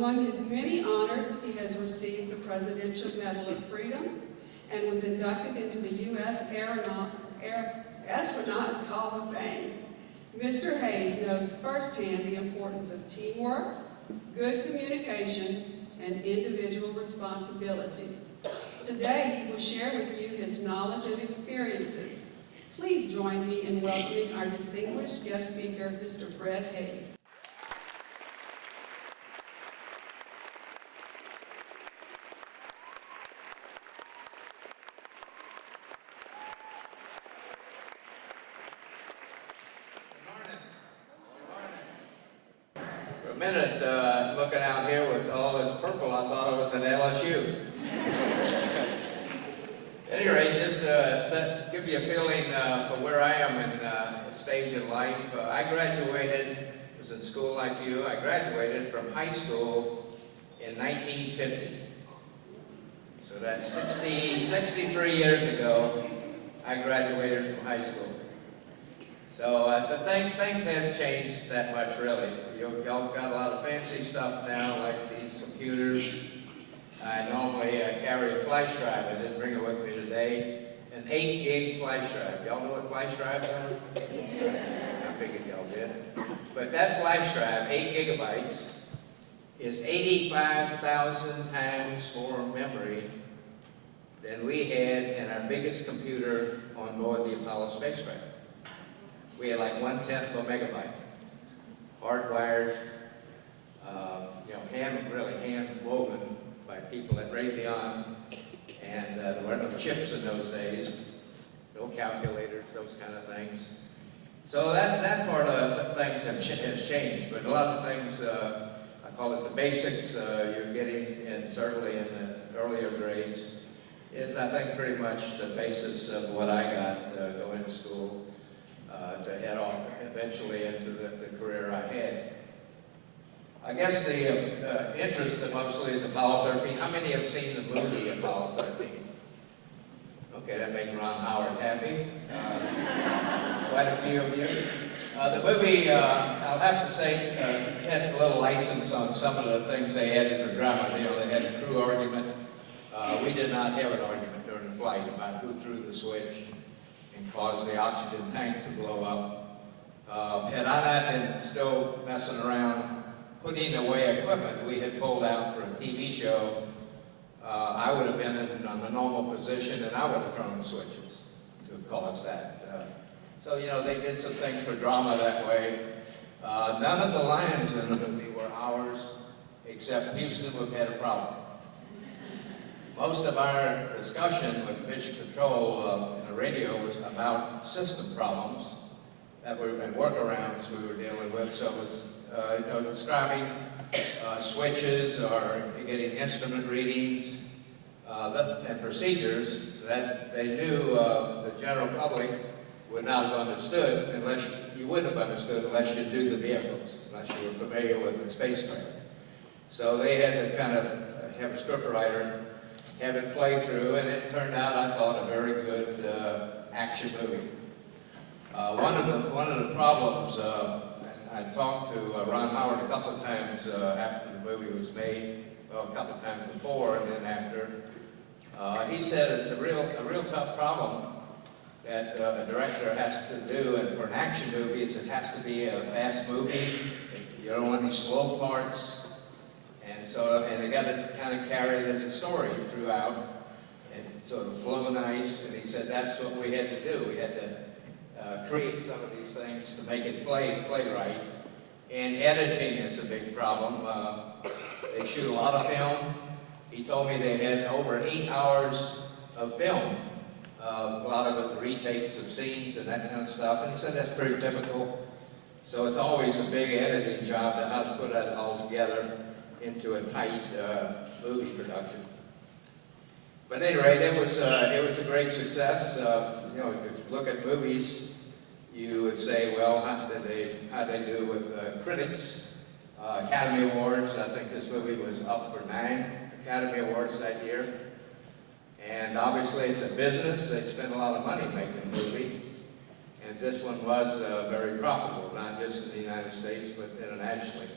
Among his many honors, he has received the Presidential Medal of Freedom and was inducted into the U.S. Astronaut Hall of Fame. Mr. Haise knows firsthand the importance of teamwork, good communication, and individual responsibility. Today, he will share with you his knowledge and experiences. Please join me in welcoming our distinguished guest speaker, Mr. Fred Haise. For a minute, looking out here with all this purple, I thought I was at LSU. At any rate, just give you a feeling for where I am in the stage of life. I graduated, was in school like you, I graduated from high school in 1950. So that's 63 years ago, I graduated from high school. So but things haven't changed that much, really. Y'all got a lot of fancy stuff now, like these computers. I normally carry a flash drive. I didn't bring it with me today. An 8-gig flash drive. Y'all know what flash drives are? I figured y'all did. But that flash drive, 8 gigabytes, is 85,000 times more memory than we had in our biggest computer on board the Apollo spacecraft. We had like 1/10 of a megabyte, hardwired, hand woven by people at Raytheon, and there were no chips in those days, no calculators, those kind of things. So that part of things has changed, but a lot of things, I call it the basics, you're getting, and certainly in the earlier grades, is I think pretty much the basis of what I got going to school. To head off eventually into the career I had. I guess the interest mostly is Apollo 13. How many have seen the movie Apollo 13? Okay, that makes Ron Howard happy. Quite a few of you. The movie, I'll have to say, had a little license on some of the things they added for drama. You know, they had a crew argument. We did not have an argument during the flight about who threw the switch and caused the oxygen tank to blow up. Had I not been still messing around putting away equipment we had pulled out for a TV show, I would have been in a normal position and I would have thrown the switches to have caused that. So, you know, they did some things for drama that way. None of the lines in the movie were ours, except Houston, we've had a problem. Most of our discussion with Mission Control in the radio was about system problems that were and workarounds we were dealing with. So it was describing switches or getting instrument readings and procedures that they knew the general public would not have understood unless you wouldn't have understood unless you knew the vehicles, unless you were familiar with the spacecraft. So they had to kind of have a scriptwriter have it play through, and it turned out, I thought, a very good action movie. One of the problems, I talked to Ron Howard a couple of times after the movie was made, well, a couple of times before and then after. He said it's a real tough problem that a director has to do, and for an action movie, is it has to be a fast movie. You don't want any slow parts. And they got to kind of carry it as a story throughout, and sort of flow nice. And he said that's what we had to do. We had to create some of these things to make it play right. And editing is a big problem. They shoot a lot of film. He told me they had over 8 hours of film. A lot of it retakes of scenes and that kind of stuff. And he said that's pretty typical. So it's always a big editing job to how to put that all together into a tight movie production. But at any rate, it was a great success. You know, if you look at movies, you would say, well, how did they do with critics? Academy Awards, I think this movie was up for 9 Academy Awards that year. And obviously it's a business. They spend a lot of money making a movie. And this one was very profitable, not just in the United States, but internationally.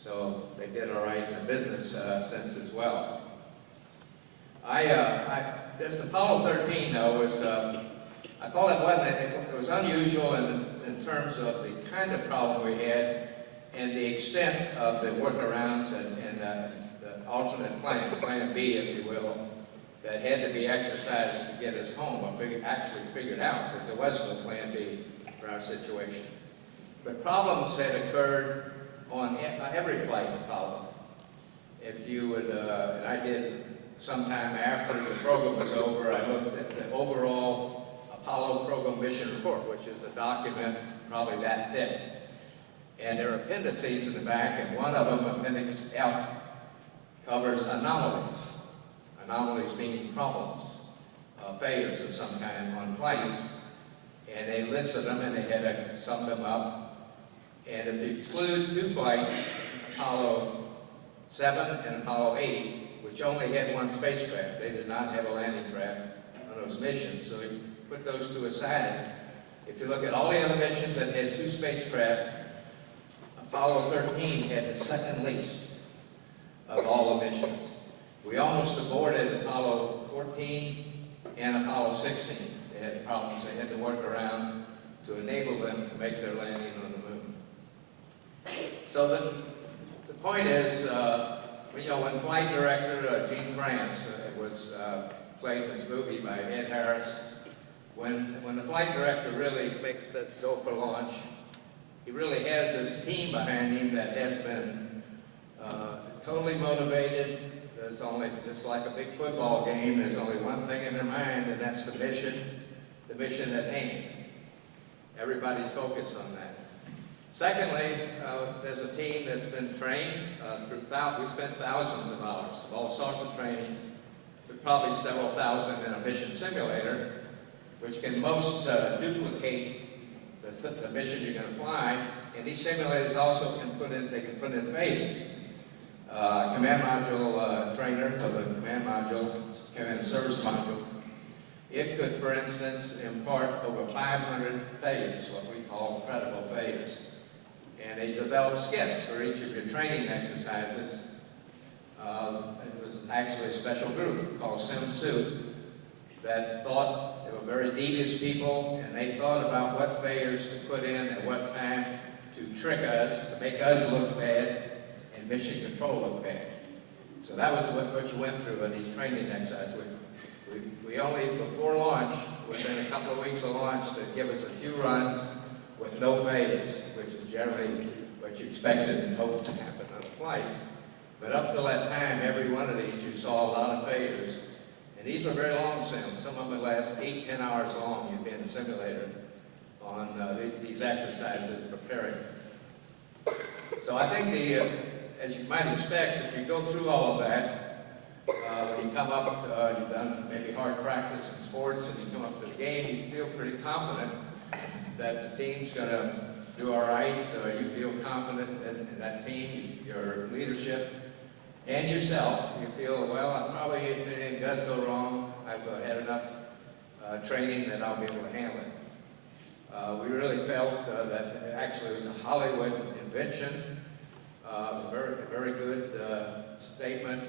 So they did all right in the business sense as well. This Apollo 13 though was, I call it was unusual in terms of the kind of problem we had and the extent of the workarounds and the alternate plan B, if you will, that had to be exercised to get us home, or actually figured out, because there was no plan B for our situation. But problems had occurred on every flight in Apollo. If you would, and I did sometime after the program was over, I looked at the overall Apollo program mission report, which is a document probably that thick. And there are appendices in the back, and one of them, Appendix F, covers anomalies. Anomalies mean problems, failures of some kind on flights. And they listed them, and they had to sum them up. And if you exclude two flights, Apollo 7 and Apollo 8, which only had one spacecraft, they did not have a landing craft on those missions, so we put those two aside. If you look at all the other missions that had two spacecraft, Apollo 13 had the second least of all the missions. We almost aborted Apollo 14 and Apollo 16. They had problems they had to work around to enable them to make their landing on the moon. So the point is, when flight director Gene Kranz was played this movie by Ed Harris, when the flight director really makes us go for launch, he really has this team behind him that has been totally motivated. There's only, just like a big football game, there's only one thing in their mind, and that's the mission at hand. Everybody's focused on that. Secondly, there's a team that's been trained we spent thousands of dollars of all sorts of training, but probably several thousand in a mission simulator, which can most duplicate the mission you're going to fly. And these simulators also can put in phase. Command module trainer for the command module, command service module. It could, for instance, impart over 500 failures, what we call credible failures. And they developed skits for each of your training exercises. It was actually a special group called SimSoup that thought they were very devious people, and they thought about what failures to put in at what time to trick us, to make us look bad, and mission control look bad. So that was what you went through in these training exercises. We only, before launch, within a couple of weeks of launch, they'd give us a few runs with no failures, which is generally what you expected and hoped to happen on a flight. But up till that time, every one of these, you saw a lot of failures. And these are very long sims. Some of them last 8-10 hours long. You'd be in a simulator on these exercises preparing. So I think as you might expect, if you go through all of that, when you come up, you've done maybe hard practice in sports, and you come up to the game, you feel pretty confident that the team's going to do all right. You feel confident in that team, your leadership, and yourself. You feel, well, if anything does go wrong, I've had enough training that I'll be able to handle it. We really felt that actually it was a Hollywood invention. It was a very, very good statement.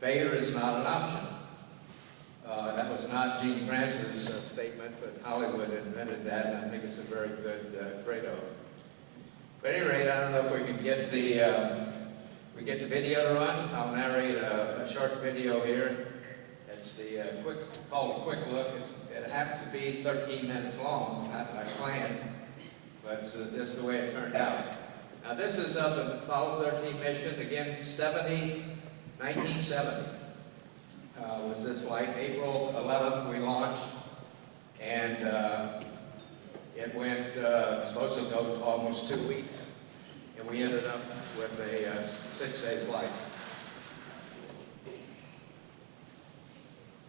Failure is not an option. That was not Gene Kranz's statement, but Hollywood invented that, and I think it's a very good credo. But at any rate, I don't know if we can get the video to run. I'll narrate a short video here. It's called a quick look. It happens to be 13 minutes long, not my plan, but it's just the way it turned out. Now this is of the Apollo 13 mission, again, 1970. Was this flight? April 11th we launched, and it went, supposed to go almost 2 weeks, and we ended up with a 6-day flight.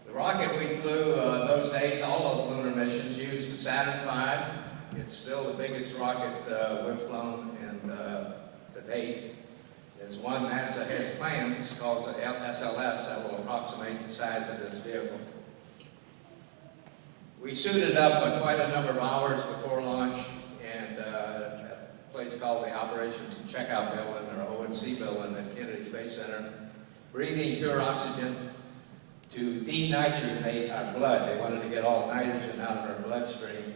The rocket we flew those days, all of the lunar missions used the Saturn V. It's still the biggest rocket we've flown to date. There's one NASA has plans called the SLS that will approximate the size of this vehicle. We suited up quite a number of hours before launch, and a place what's called the Operations and Checkout Building, or ONC building at Kennedy Space Center, breathing pure oxygen to denitrogenate our blood. They wanted to get all nitrogen out of our bloodstream.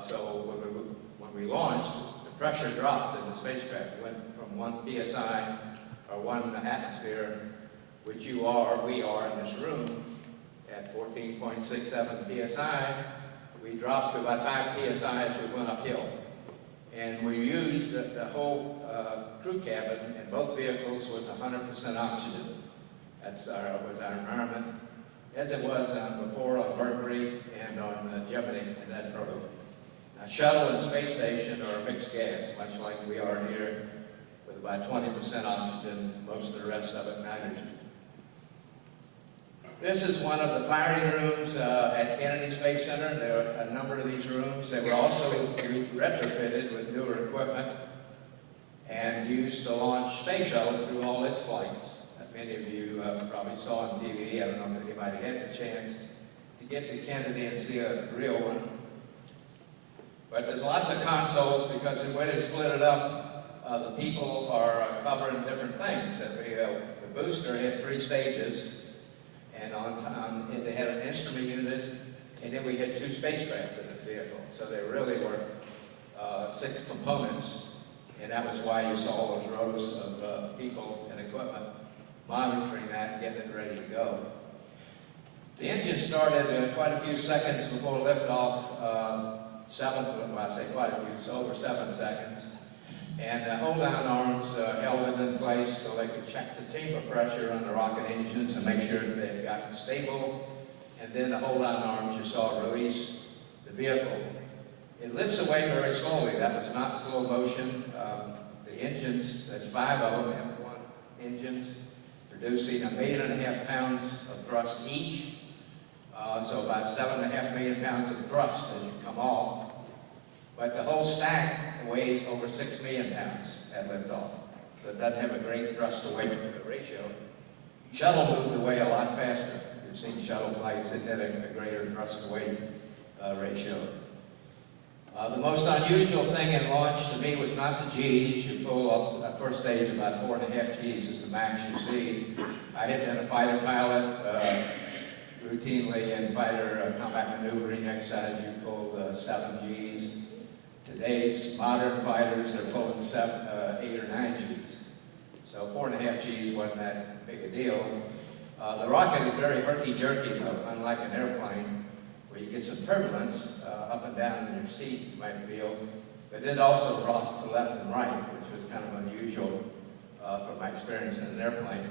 So when we launched, the pressure dropped in the spacecraft. It went from 1 psi, or 1 atmosphere, which we are in this room, at 14.67 psi. We dropped to about 5 psi as we went uphill. And we used the whole crew cabin in both vehicles was 100% oxygen. Was our environment, as it was before on Mercury and on Gemini in that program. Now, shuttle and space station are mixed gas, much like we are here, with about 20% oxygen, most of the rest of it nitrogen. This is one of the firing rooms at Kennedy Space Center. There are a number of these rooms. They were also retrofitted with newer equipment and used to launch space shuttle through all its flights. Many of you probably saw on TV. I don't know if anybody had the chance to get to Kennedy and see a real one. But there's lots of consoles because the way they split it up, the people are covering different things. The booster had 3 stages, and and they had an instrument unit, and then we had 2 spacecraft in this vehicle. So they really were 6 components, and that was why you saw all those rows of people and equipment monitoring that and getting it ready to go. The engine started quite a few seconds before liftoff, I say quite a few, so over 7 seconds. And the hold-down arms held it in place so they could check the chamber pressure on the rocket engines and make sure that they had gotten stable. And then the hold-down arms, you saw release the vehicle. It lifts away very slowly. That was not slow motion. The engines, there's 5 of them, F1 engines, producing 1.5 million pounds of thrust each. So about 7.5 million pounds of thrust as you come off. But the whole stack weighs over 6 million pounds at liftoff. So it doesn't have a great thrust to weight ratio. Shuttle moved away a lot faster. You've seen shuttle flights that had a greater thrust to weight ratio. The most unusual thing in launch to me was not the G's. You pull up to the first stage, about 4.5 G's is the max you see. I had been a fighter pilot routinely in fighter combat maneuvering exercise. You pulled 7 G's. Today's modern fighters are pulling 8 or 9 G's. So 4.5 G's wasn't that big a deal. The rocket is very herky-jerky though, unlike an airplane, where you get some turbulence up and down in your seat, you might feel. But it also rocked to left and right, which was kind of unusual from my experience in an airplane.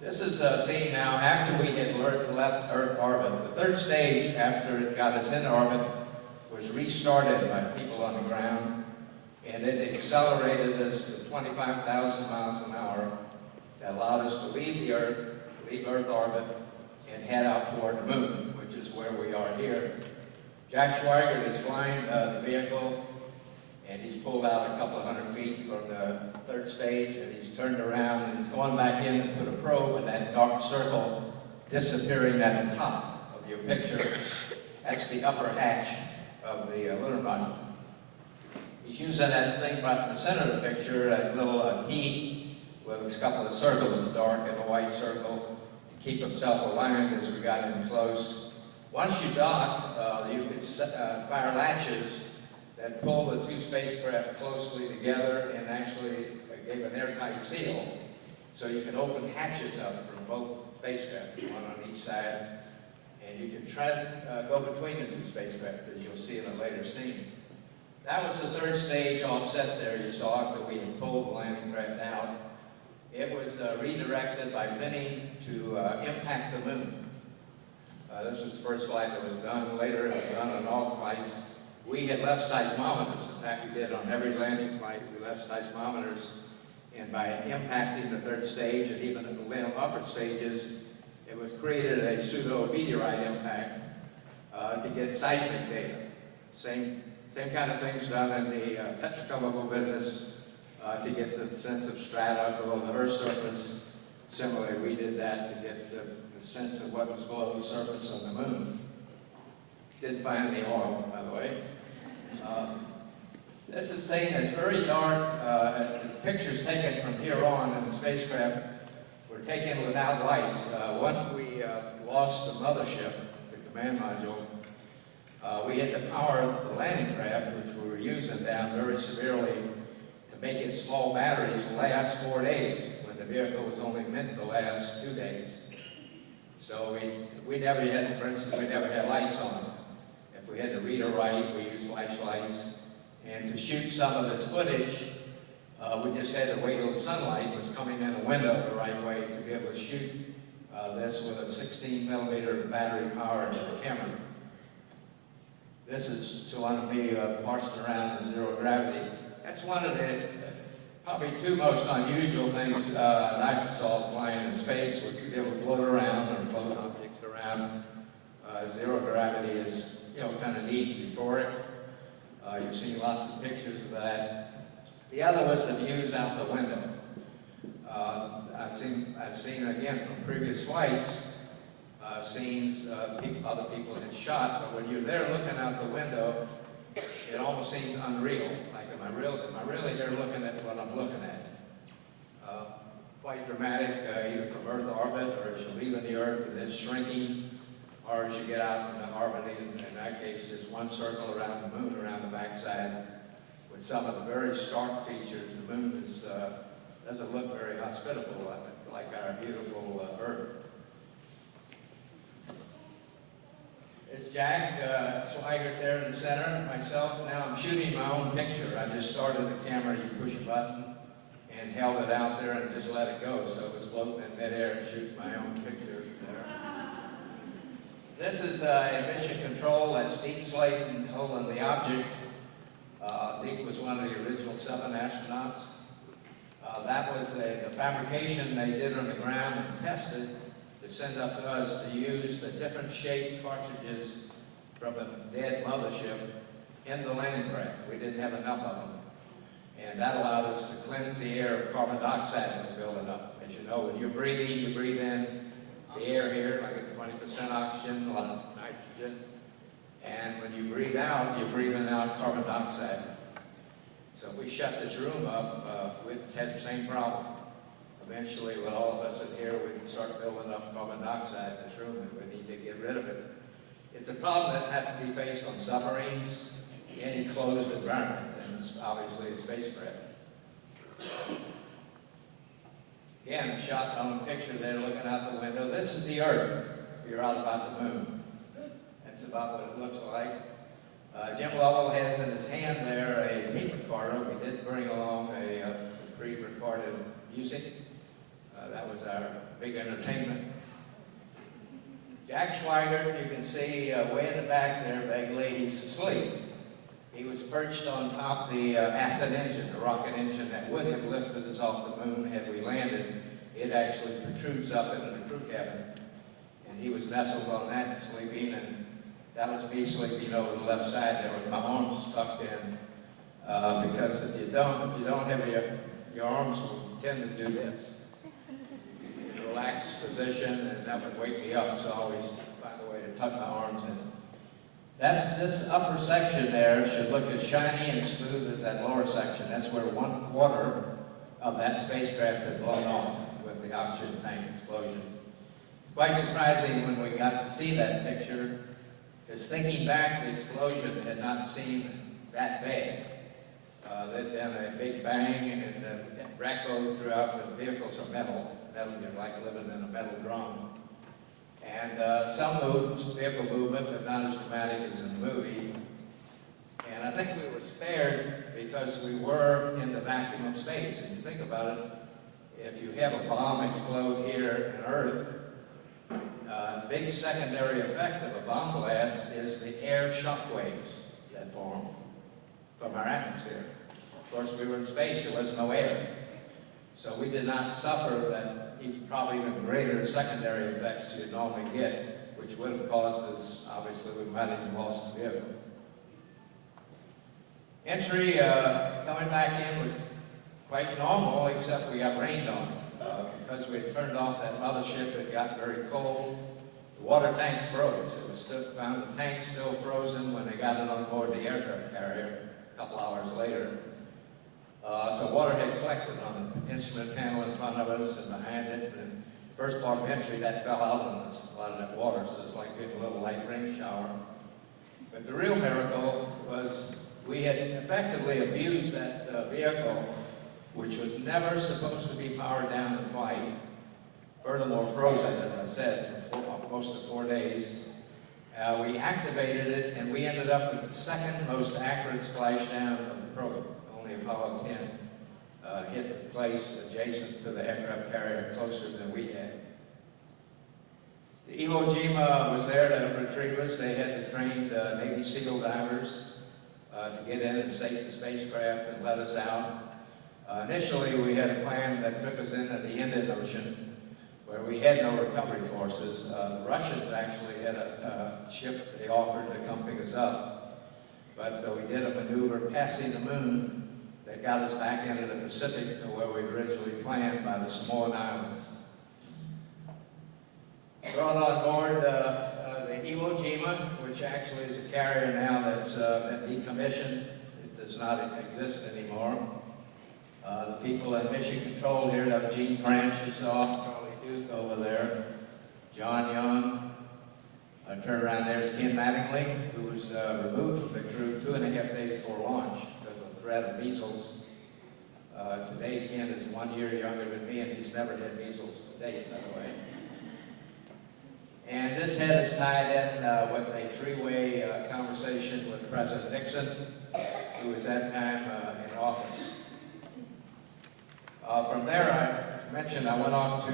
This is seen now after we had left Earth orbit. The 3rd stage, after it got us in orbit, was restarted by people on the ground, and it accelerated us to 25,000 miles an hour. That allowed us to leave Earth orbit, and head out toward the moon, which is where we are here. Jack Schweigert is flying the vehicle, and he's pulled out a couple of 100 feet from the 3rd stage, and he's turned around, and he's going back in to put a probe in that dark circle disappearing at the top of your picture. That's the upper hatch of the lunar module. He's using that thing right in the center of the picture, that little T with a couple of circles, a dark and a white circle, to keep himself aligned as we got in close. Once you docked, you could fire latches that pull the 2 spacecraft closely together and actually gave an airtight seal. So you can open hatches up from both spacecraft, one on each side, and you can go between the 2 spacecraft, as you'll see in a later scene. That was the 3rd stage offset there you saw after we had pulled the landing craft out. It was redirected by Vinny to impact the moon. This was the first flight that was done. Later it was done on all flights. We had left seismometers. In fact, we did on every landing flight. We left seismometers. And by impacting the 3rd stage and even at the upper stages, it was created a pseudo-meteorite impact to get seismic data. Same kind of things done in the petrochemical business to get the sense of strata below the Earth's surface. Similarly, we did that to get the sense of what was below the surface of the moon. Didn't find any oil, by the way. This is saying it's very dark. The pictures taken from here on in the spacecraft were taken without lights. Once we lost the mothership, the command module, we had to power the landing craft, which we were using down very severely to make its small batteries last 4 days when the vehicle was only meant to last 2 days. So we never had, for instance, we never had lights on. If we had to read or write, we used flashlights. And to shoot some of this footage, we just had to wait till the sunlight was coming in the window the right way to be able to shoot this with a 16-millimeter battery-powered camera. This is one of me parsing around in zero gravity. That's one of the probably two most unusual things I saw flying in space, was to be able to float around or float objects around. Zero gravity is, kind of neat before it. You've seen lots of pictures of that. The other was the views out the window. I've seen again from previous flights, scenes other people had shot, but when you're there looking out the window, it almost seems unreal. Like, am I really there looking at what I'm looking at? Quite dramatic, either from Earth orbit, or as you're leaving the Earth and it's shrinking, or as you get out in the orbit, in that case, just one circle around the moon, around the backside, with some of the very stark features. The moon doesn't look very hospitable, like our beautiful Earth. It's Jack Swigert there in the center, myself. Now I'm shooting my own picture. I just started the camera, you push a button, and held it out there and just let it go. So it was floating in midair to shoot my own picture there. This is mission control. That's Deke Slayton holding the object. Deke was one of the original 7 astronauts. That was the fabrication they did on the ground and tested to send up to us to use the different shaped cartridges from the dead mothership in the landing craft. We didn't have enough of them. And that allowed us to cleanse the air of carbon dioxide that was building up. As you know, when you're breathing, you breathe in the air here, like at 20% oxygen, a lot of nitrogen. And when you breathe out, you're breathing out carbon dioxide. So if we shut this room up, we'd had the same problem. Eventually, with all of us in here, we'd start building up carbon dioxide in this room, and we need to get rid of it. It's a problem that has to be faced on submarines, any closed environment, and it's obviously a spacecraft. Again, shot on a picture there looking out the window. This is the Earth, if you're out about the moon. That's about what it looks like. Jim Lovell has in his hand there a tape recorder. We did bring along some pre-recorded music. That was our big entertainment. Jack Swigert, you can see way in the back there, vaguely, he's asleep. He was perched on top of the acid engine, the rocket engine that would have lifted us off the moon had we landed. It actually protrudes up into the crew cabin. And he was nestled on that, sleeping, and that was me sleeping over the left side there with my arms tucked in. Because if you don't have your arms will tend to do this. Relaxed position, and that would wake me up, so I always find a way to tuck my arms in. This upper section there should look as shiny and smooth as that lower section. That's where 1/4 of that spacecraft had blown off with the oxygen tank explosion. It's quite surprising when we got to see that picture, because thinking back, the explosion had not seemed that bad. There'd been a big bang, and it echoed throughout. The vehicles are metal. You're like living in a metal drum. And some vehicle movement, but not as dramatic as in the movie. And I think we were spared because we were in the vacuum of space. And you think about it, if you have a bomb explode here in Earth, big secondary effect of a bomb blast is the air shock waves that form from our atmosphere. Of course, we were in space, there was no air. So we did not suffer that probably even greater secondary effects you'd normally get, which would have caused us, obviously, we might have lost the vehicle. Entry, coming back in was quite normal, except we got rained on. Because we had turned off that mothership, it got very cold. The water tanks froze. It was found the tank still frozen when they got it on board the aircraft carrier. a couple hours later. So water had collected on the instrument panel in front of us and behind it. And first part of entry, that fell out on us, a lot of that water, so it's like getting a little light rain shower. But the real miracle was we had effectively abused that vehicle, which was never supposed to be powered down in flight. Furthermore, frozen, as I said, for most of 4 days. We activated it, and we ended up with the second most accurate splashdown of the program. Only Apollo 10 hit the place adjacent to the aircraft carrier closer than we had. The Iwo Jima was there to retrieve us. They had trained Navy SEAL divers to get in and save the spacecraft and let us out. Initially, we had a plan that took us into the Indian Ocean, where we had no recovery forces. The Russians actually had a ship they offered to come pick us up. But we did a maneuver passing the moon that got us back into the Pacific to where we originally planned by the Samoan Islands. Brought on board the Iwo Jima, which actually is a carrier now that's been decommissioned. It does not exist anymore. The people at Mission Control here, that Gene French you saw, Duke over there, John Young. Turned around there's Ken Mattingly, who was removed from the crew 2.5 days before launch because of the threat of measles. Today, Ken is 1 year younger than me, and he's never had measles to date, by the way. And this had us tied in with a three-way conversation with President Nixon, who was at that time in office. From there, I mentioned I went off to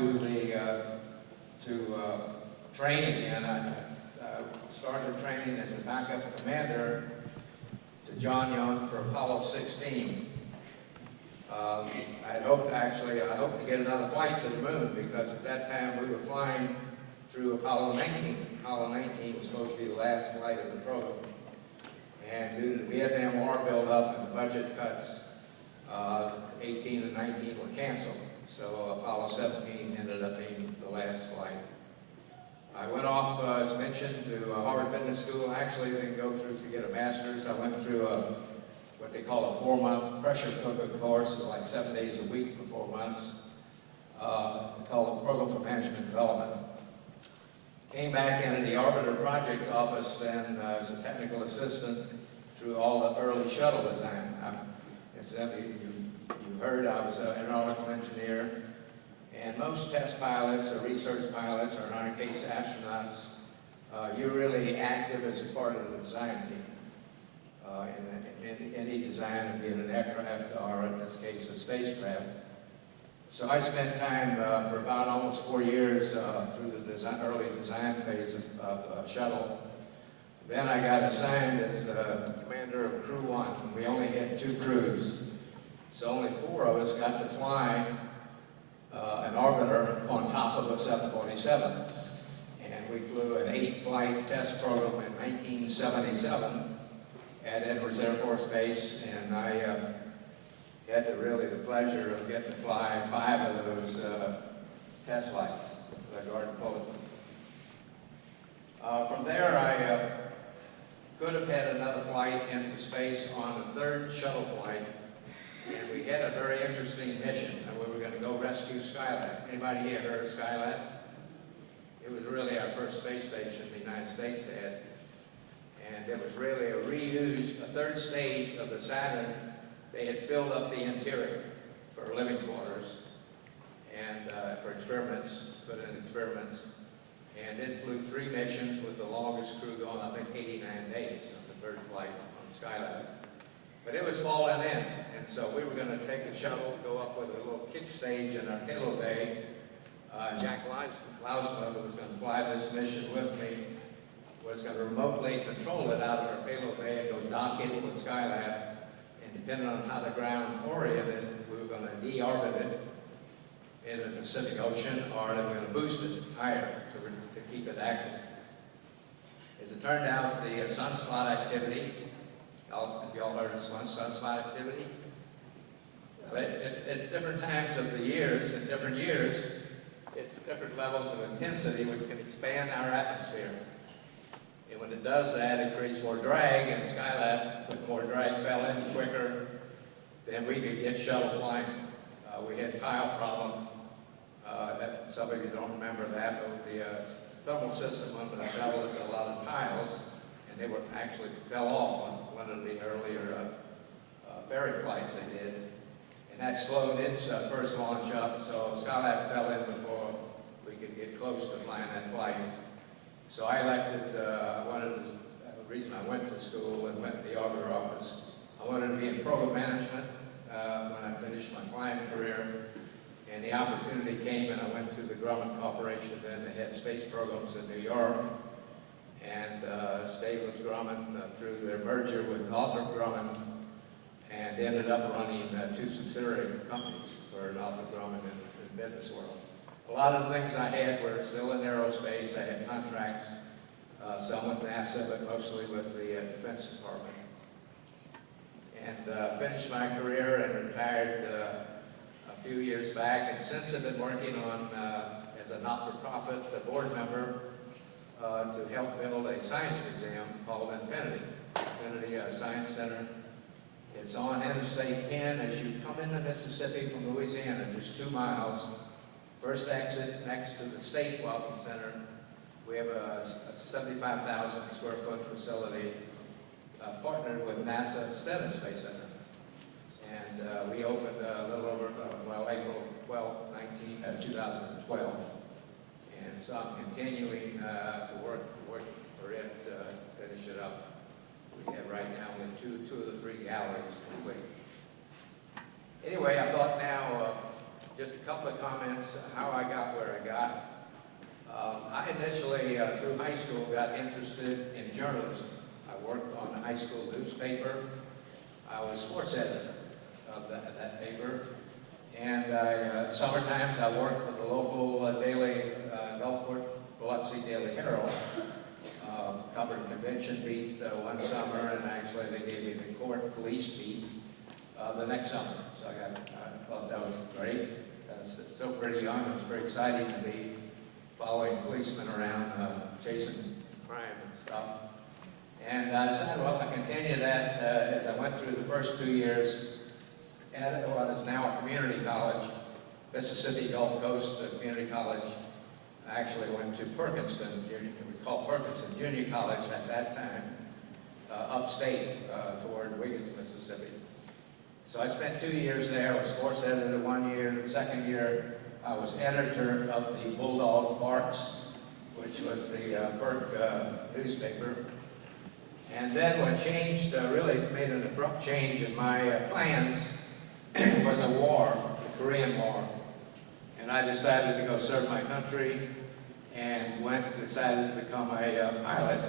train again. I started training as a backup commander to John Young for Apollo 16. I hoped to get another flight to the moon because at that time we were flying through Apollo 19. Apollo 19 was supposed to be the last flight of the program. And due to the Vietnam War buildup and the budget cuts, 18 and 19 were canceled. So Apollo 17 ended up being the last flight. I went off, as mentioned, to Harvard Business School. Actually, I didn't go through to get a master's. I went through what they call a 4-month pressure cooker course, so like 7 days a week for 4 months, called the Program for Management Development. Came back into the Orbiter Project Office and as a technical assistant through all the early shuttle design. Incidentally, you heard I was an aeronautical engineer, and most test pilots or research pilots, or in our case astronauts, you're really active as a part of the design team. In any design of being an aircraft or in this case a spacecraft. So I spent time for about almost 4 years through the early design phase of shuttle. Then I got assigned as the commander of Crew 1. We only had 2 crews, so only 4 of us got to fly an orbiter on top of a 747. And we flew an 8-flight test program in 1977 at Edwards Air Force Base, and I had the pleasure of getting to fly 5 of those test flights with Gordon Fullerton. From there, I could have had another flight into space on the 3rd shuttle flight, and we had a very interesting mission. We were going to go rescue Skylab. Anybody here heard of Skylab? It was really our first space station the United States had. And it was really a 3rd stage of the Saturn. They had filled up the interior for living quarters and for experiments, put in experiments. And then flew 3 missions with the longest crew going, I think, 89 days on the 3rd flight on Skylab. But it was falling in, and so we were going to take the shuttle, go up with a little kick stage in our payload bay. Jack Klausner, who was going to fly this mission with me, was going to remotely control it out of our payload bay and go dock it with Skylab. And depending on how the ground oriented, we were going to deorbit it in the Pacific Ocean, or they were going to boost it higher to keep it active. As it turned out, the sunspot activity, have y'all heard of sunspot activity? It's at different times of the years, in different years, it's different levels of intensity which can expand our atmosphere. And when it it does that, it creates more drag, and Skylab, with more drag, fell in quicker than we could get shuttle flying. We had tile problem. Some of you don't remember that, but the thermal system on the shuttle is a lot of tiles, and they were actually fell off on one of the earlier ferry flights they did. And that slowed its first launch up, so Skylab fell in before we could get close to flying that flight. So I elected, the reason I went to school and went to the auditor office, I wanted to be in program management when I finished my flying career. And the opportunity came, and I went to the Grumman Corporation. Then they had space programs in New York, and stayed with Grumman through their merger with Northrop Grumman, and ended up running two subsidiary companies for Northrop Grumman in the business world. A lot of the things I had were still in aerospace. I had contracts, some with NASA, but mostly with the Defense Department. And finished my career and retired a few years back, and since I've been working on, as a not-for-profit, a board member, to help build a science museum called Infinity Science Center. It's on Interstate 10 as you come into Mississippi from Louisiana, just 2 miles. First exit next to the State Welcome Center. We have a 75,000 square foot facility partnered with NASA Stennis Space Center. And we opened a little over, April 12, 2012. And so I'm continuing to work for it, finish it up. We have right now only two of the 3 galleries complete. Anyway, I thought now, just a couple of comments how I got where I got. I initially, through high school, got interested in journalism. I worked on the high school newspaper. I was sports editor of that paper. And summer times I worked for the local daily Gulfport Biloxi Daily Herald. Covered convention beat one summer, and actually they gave me the court police beat the next summer. So I thought that was great. I was still pretty young. It was very exciting to be following policemen around, chasing crime and stuff. And I decided, well, I continued that as I went through the first 2 years at what is now a community college, Mississippi Gulf Coast Community College. I actually went to Perkinston, we called Perkinston Junior College at that time, upstate toward Wiggins, Mississippi. So I spent 2 years there. I was sports editor 1 year. The second year, I was editor of the Bulldog Barks, which was the Perk newspaper. And then what changed, really made an abrupt change in my plans, was a war, the Korean War. And I decided to go serve my country, and decided to become a pilot,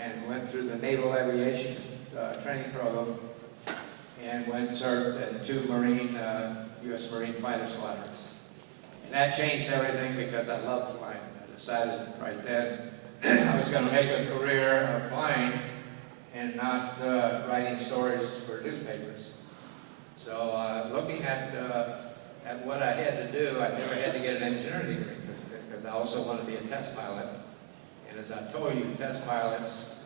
and went through the Naval Aviation training program, and went and served at 2 U.S. Marine fighter squadrons. And that changed everything because I loved flying. I decided right then I was going to make a career of flying and not writing stories for newspapers. So looking at what I had to do, I never had to get an engineering degree because I also wanted to be a test pilot. And as I told you, test pilots,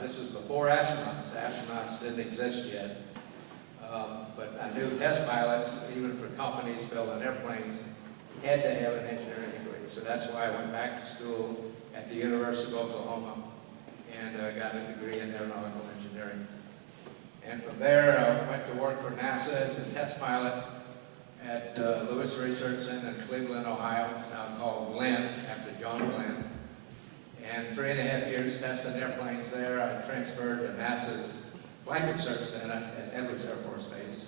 this was before astronauts. Astronauts didn't exist yet. But I knew test pilots, even for companies building airplanes, had to have an engineering degree. So that's why I went back to school at the University of Oklahoma and got a degree in aeronautical engineering. And from there, I went to work for NASA as a test pilot at Lewis Research Center in Cleveland, Ohio. It's now called Glenn, after John Glenn. And 3.5 years testing airplanes there. I transferred to NASA's Flight Research Center at Edwards Air Force Base.